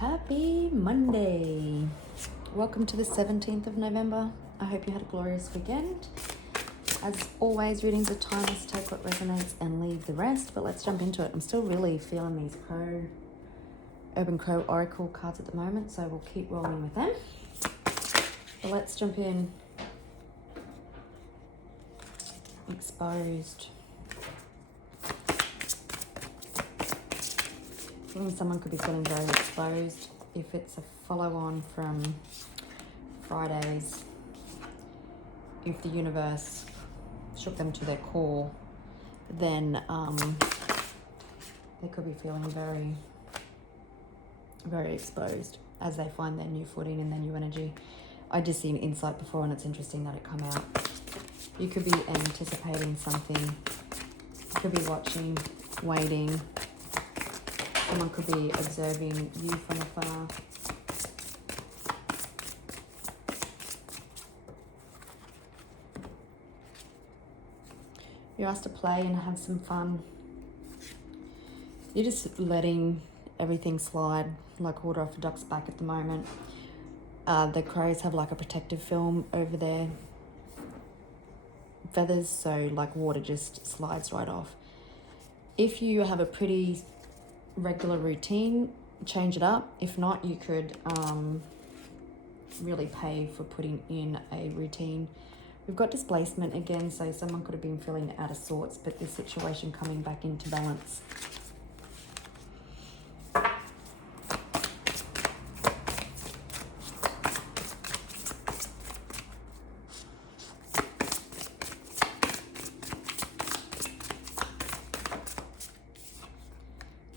Happy Monday. Welcome to the 17th of November. I hope you had a glorious weekend. As always, readings are timeless. Take what resonates and leave the rest. But let's jump into it. I'm still really feeling these Urban Crow Oracle cards at the moment, so we'll keep rolling with them. But let's jump in. Exposed. Someone could be feeling very exposed. If it's a follow-on from Friday's, if the universe shook them to their core, then they could be feeling very, very exposed as they find their new footing and their new energy. I just seen insight before, and it's interesting that it come out. You could be anticipating something. You could be watching, waiting. Someone could be observing you from afar. You're asked to play and have some fun. You're just letting everything slide like water off a duck's back at the moment. The crows have like a protective film over their feathers, so like water just slides right off. If you have a pretty regular routine, change it up. If not, you could really pay for putting in a routine. We've got displacement again, so someone could have been feeling out of sorts, but this situation coming back into balance.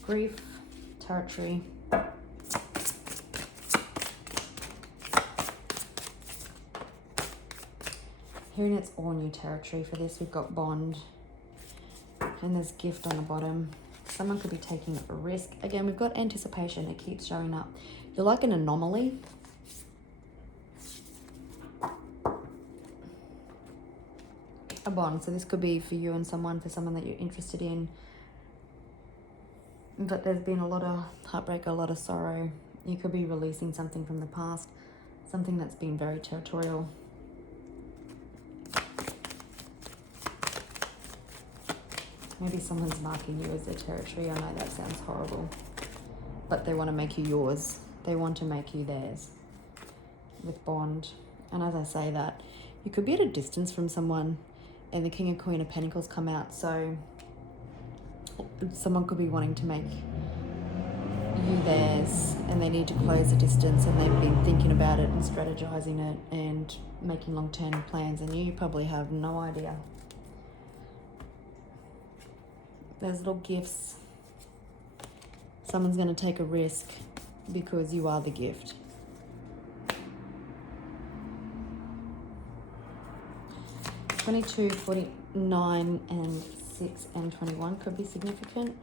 Grief, territory. Hearing it's all new territory for this. We've got bond and there's gift on the bottom. Someone could be taking a risk. Again, we've got anticipation. It keeps showing up. You're like an anomaly. A bond. So this could be for you and someone, for someone that you're interested in. But there's been a lot of heartbreak, a lot of sorrow. You could be releasing something from the past, something that's been very territorial. Maybe someone's marking you as their territory. I know that sounds horrible, but they want to make you yours. They want to make you theirs with bond. And as I say that, you could be at a distance from someone, and the King and Queen of Pentacles come out. So someone could be wanting to make you theirs, and they need to close the distance, and they've been thinking about it and strategizing it and making long-term plans, and you probably have no idea. There's little gifts. Someone's going to take a risk because you are the gift. (22, 49, and 6 and 21 could be significant.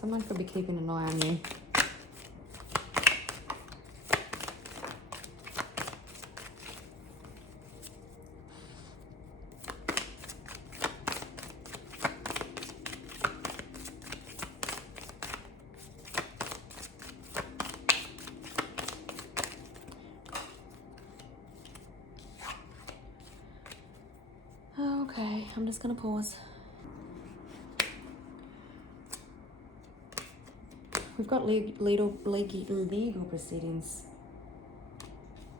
Someone could be keeping an eye on you. Okay, I'm just going to pause. We've got legal proceedings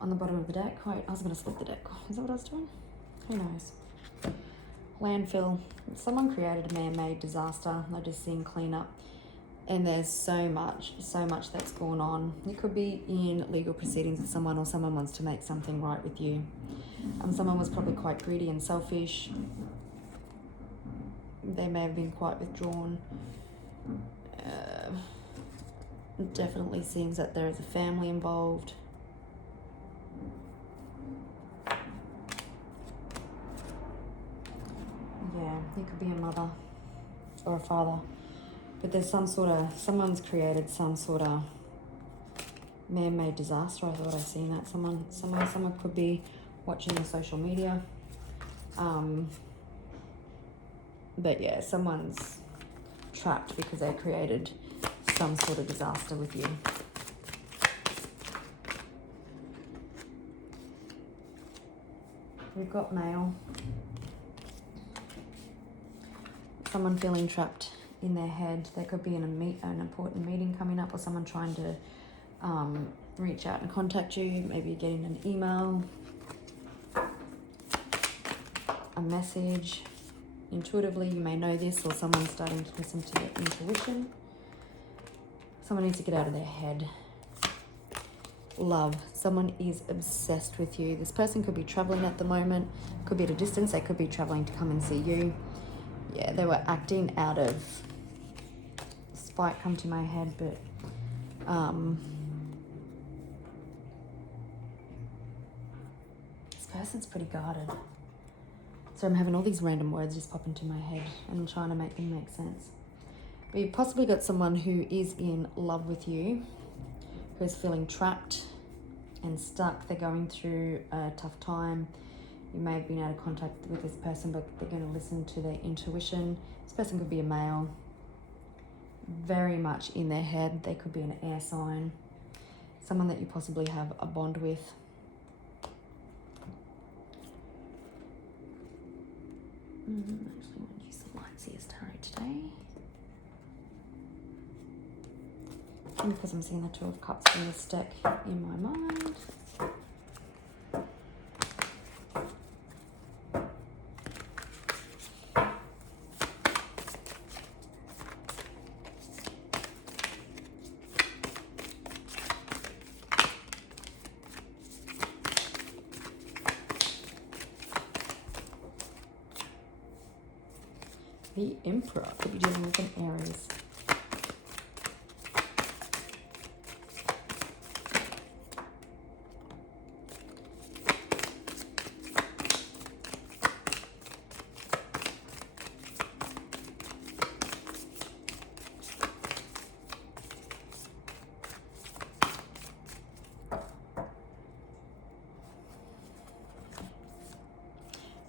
on the bottom of the deck. Wait, I was going to split the deck. Is that what I was doing? Who knows? Landfill. Someone created a man-made disaster. They're just seeing cleanup. And there's so much that's going on. You could be in legal proceedings with someone, or someone wants to make something right with you. Someone was probably quite greedy and selfish. They may have been quite withdrawn. It definitely seems that there is a family involved. Yeah, you could be a mother. or a father. But there's someone's created some sort of man-made disaster. I thought I seen that. Someone could be watching the social media. But yeah, someone's trapped because they created some sort of disaster with you. We've got male. Someone feeling trapped in their head. There could be an important meeting coming up, or someone trying to reach out and contact you. Maybe you're getting an email, a message. Intuitively, you may know this, or someone's starting to listen to your intuition. Someone needs to get out of their head. Love. Someone is obsessed with you. This person could be traveling at the moment, could be at a distance, they could be traveling to come and see you. Yeah, they were acting out of spite, come to my head, but this person's pretty guarded. So I'm having all these random words just pop into my head and I'm trying to make them make sense. But you've possibly got someone who is in love with you, who is feeling trapped and stuck. They're going through a tough time. You may have been out of contact with this person, but they're going to listen to their intuition. This person could be a male, very much in their head. They could be an air sign, someone that you possibly have a bond with. Actually, I want to use the Lightseers Tarot today. And because I'm seeing the Two of Cups in this deck in my mind. The Emperor could be dealing with an Aries.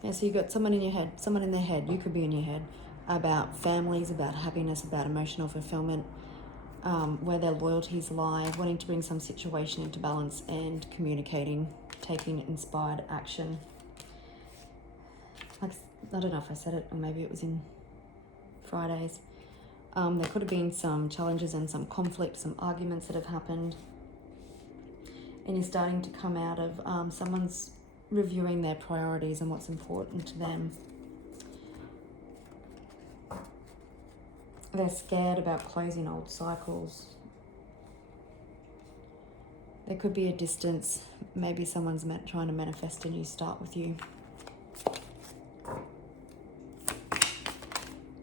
Yeah, so you've got someone in your head, someone in their head, you could be in your head, about families, about happiness, about emotional fulfillment, where their loyalties lie, wanting to bring some situation into balance and communicating, taking inspired action. Like, I don't know if I said it, or maybe it was in Fridays. There could have been some challenges and some conflict, some arguments that have happened. And you're starting to come out of someone's reviewing their priorities and what's important to them. They're scared about closing old cycles. There could be a distance. Maybe someone's trying to manifest a new start with you.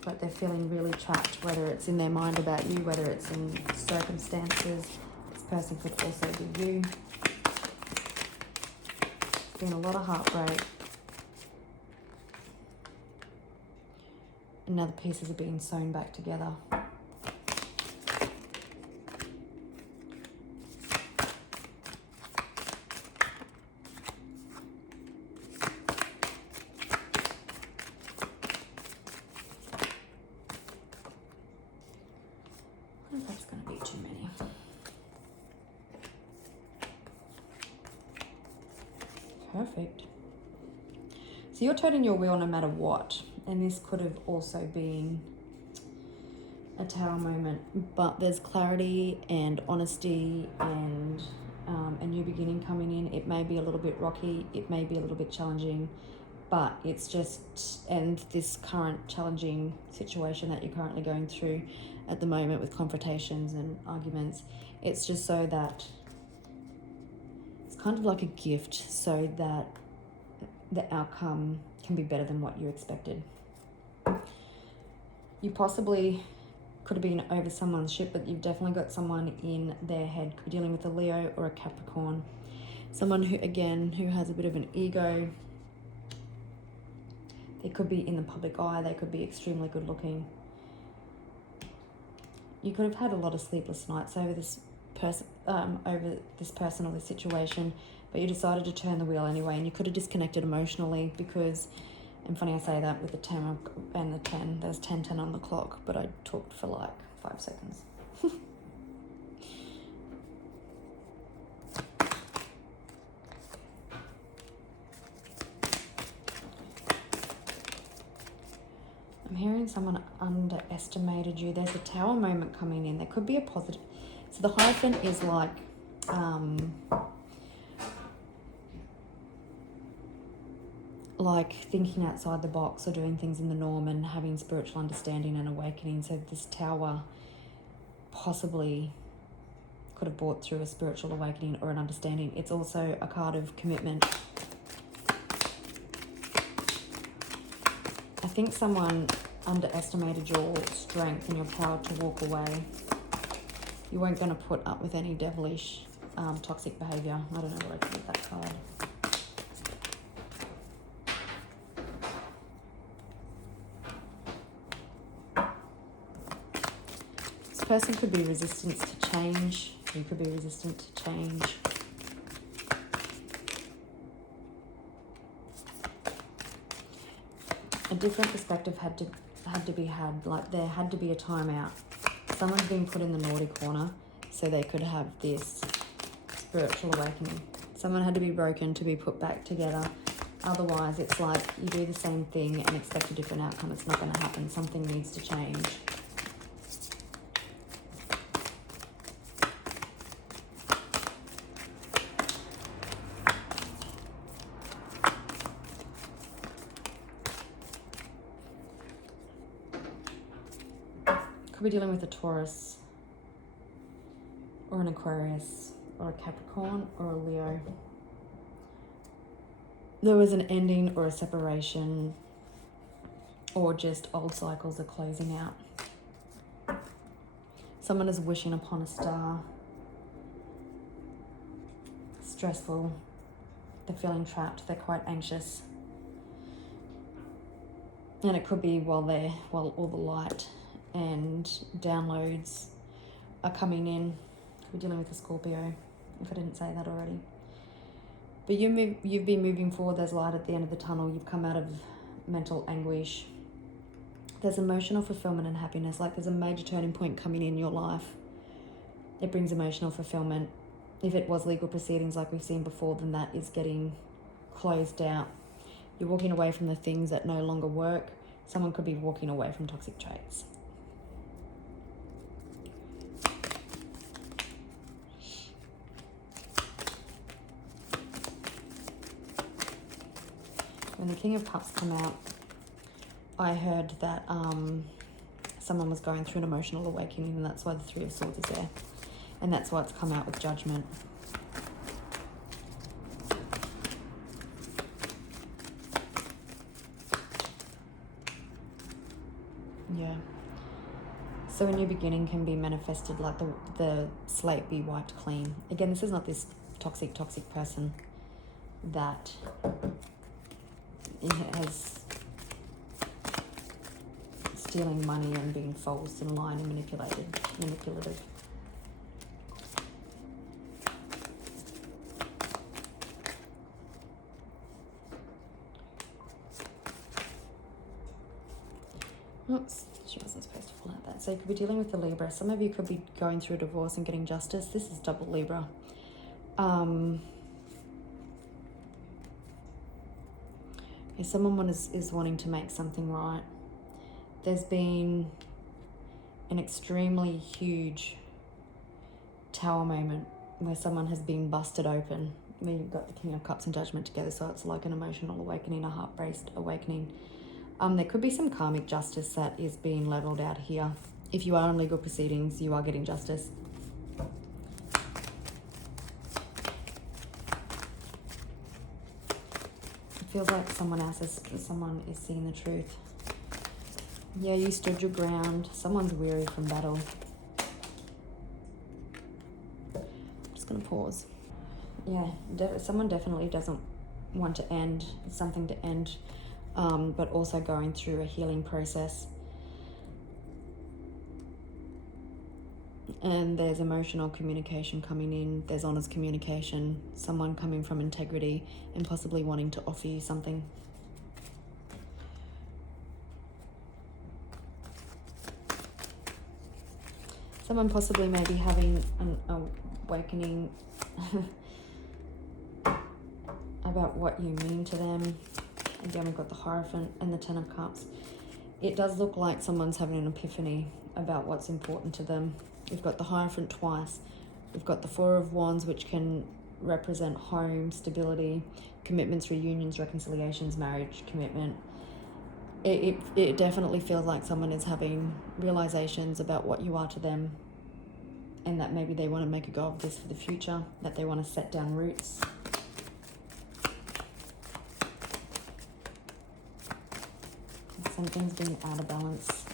But they're feeling really trapped, whether it's in their mind about you, whether it's in circumstances. This person could also be you. Been a lot of heartbreak. And now the pieces are being sewn back together. I think that's going to be too many. Perfect. So you're turning your wheel no matter what. And this could have also been a tower moment, but there's clarity and honesty and a new beginning coming in. It may be a little bit rocky, it may be a little bit challenging, but it's just, and this current challenging situation that you're currently going through at the moment with confrontations and arguments, it's just so that it's kind of like a gift so that the outcome can be better than what you expected. You possibly could have been over someone's ship, but you've definitely got someone in their head. Could be dealing with a Leo or a Capricorn. Someone who, again, who has a bit of an ego. They could be in the public eye. They could be extremely good looking. You could have had a lot of sleepless nights over this person or this situation, but you decided to turn the wheel anyway, and you could have disconnected emotionally because, and funny I say that with the 10 and the 10, there's 10:10 on the clock, but I talked for like 5 seconds. I'm hearing someone underestimated you. There's a Tower moment coming in. There could be a positive. So the Hierophant is like thinking outside the box or doing things in the norm and having spiritual understanding and awakening. So this Tower possibly could have brought through a spiritual awakening or an understanding. It's also a card of commitment. I think someone underestimated your strength and your power to walk away. You weren't going to put up with any devilish, toxic behavior. I don't know what I did with that card. This person could be resistant to change. You could be resistant to change. A different perspective had to be had. Like there had to be a timeout. Someone's being put in the naughty corner so they could have this spiritual awakening. Someone had to be broken to be put back together. Otherwise, it's like you do the same thing and expect a different outcome. It's not going to happen. Something needs to change. We're dealing with a Taurus or an Aquarius or a Capricorn or a Leo. There was an ending or a separation or just old cycles are closing out. Someone is wishing upon a star. Stressful. They're feeling trapped. They're quite anxious. And it could be while all the light and downloads are coming in. We're dealing with a Scorpio, if I didn't say that already. But you've been moving forward. There's light at the end of the tunnel. You've come out of mental anguish. There's emotional fulfillment and happiness. Like there's a major turning point coming in your life. It brings emotional fulfillment. If it was legal proceedings like we've seen before, then that is getting closed out. You're walking away from the things that no longer work. Someone could be walking away from toxic traits. When the King of Cups come out, I heard that someone was going through an emotional awakening, and that's why the Three of Swords is there. And that's why it's come out with Judgment. Yeah. So a new beginning can be manifested, like the slate be wiped clean. Again, this is not this toxic person that has stealing money and being false and lying and manipulative. Oops, she wasn't supposed to pull out that. So you could be dealing with the Libra. Some of you could be going through a divorce and getting justice. This is double Libra. If someone is wanting to make something right, there's been an extremely huge Tower moment where someone has been busted open. I mean, you've got the King of Cups and Judgment together, so it's like an emotional awakening, a heart-based awakening. There could be some karmic justice that is being leveled out here. If you are in legal proceedings, you are getting justice. It feels like someone is seeing the truth. Yeah, you stood your ground. Someone's weary from battle. I'm just going to pause. Yeah, someone definitely doesn't want to end, something to end, but also going through a healing process. And there's emotional communication coming in. There's honest communication. Someone coming from integrity and possibly wanting to offer you something. Someone possibly maybe having an awakening about what you mean to them. Again, we've got the Hierophant and the Ten of Cups. It does look like someone's having an epiphany about what's important to them. We've got the Hierophant twice. We've got the Four of Wands, which can represent home, stability, commitments, reunions, reconciliations, marriage, commitment. It definitely feels like someone is having realizations about what you are to them, and that maybe they want to make a go of this for the future, that they want to set down roots. Something's being out of balance.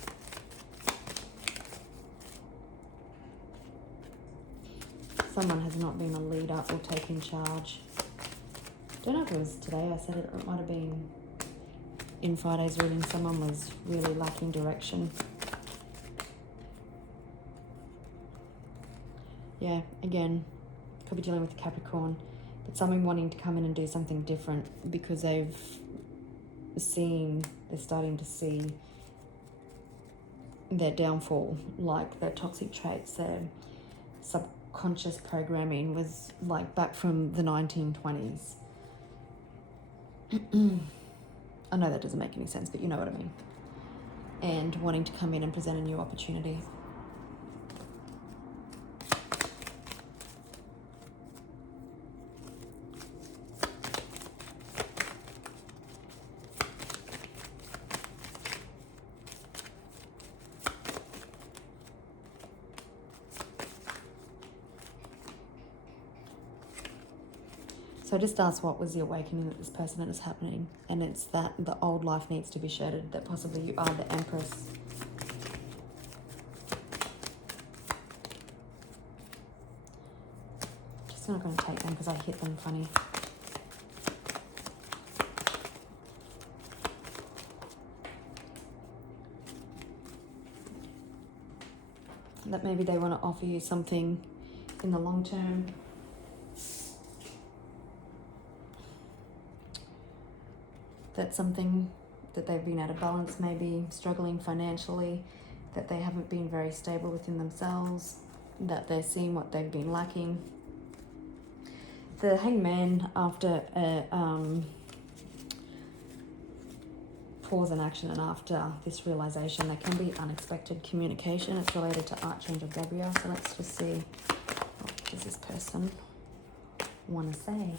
Someone has not been a leader or taken charge. Don't know if it was today I said it, or it might have been in Friday's reading. Someone was really lacking direction. Yeah, again, could be dealing with Capricorn, but someone wanting to come in and do something different because they're starting to see their downfall, like their toxic traits, their subconscious programming was like back from the 1920s. I know that doesn't make any sense, but you know what I mean. And wanting to come in and present a new opportunity. So I just asked what was the awakening that this person is happening, and it's that the old life needs to be shedded, that possibly you are the Empress. Just not going to take them because I hit them funny. That maybe they want to offer you something in the long term. That's something that they've been out of balance, maybe struggling financially, that they haven't been very stable within themselves, that they're seeing what they've been lacking. The Hangman, after a pause in action and after this realization, there can be unexpected communication. It's related to Archangel Gabriel, so let's just see what does this person want to say.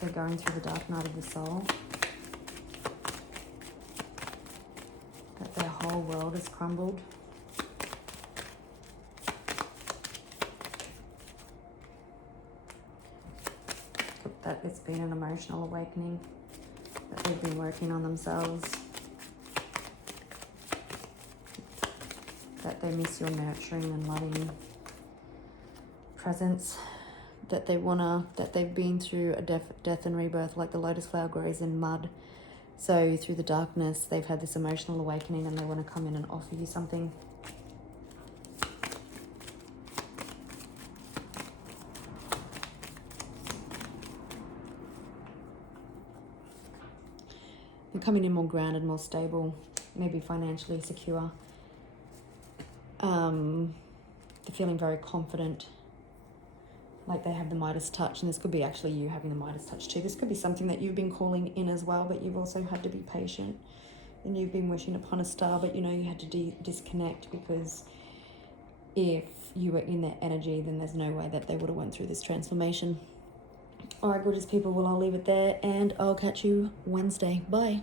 They're going through the dark night of the soul, that their whole world has crumbled, that it's been an emotional awakening, that they've been working on themselves, that they miss your nurturing and loving presence, that they've been through a death and rebirth, like the lotus flower grows in mud. So through the darkness, they've had this emotional awakening and they want to come in and offer you something. They're coming in more grounded, more stable, maybe financially secure. They're feeling very confident, like they have the Midas touch, and this could be actually you having the Midas touch too. This could be something that you've been calling in as well, but you've also had to be patient, and you've been wishing upon a star, but you know you had to disconnect, because if you were in their energy, then there's no way that they would have went through this transformation. All right, gorgeous people, well, I'll leave it there, and I'll catch you Wednesday. Bye.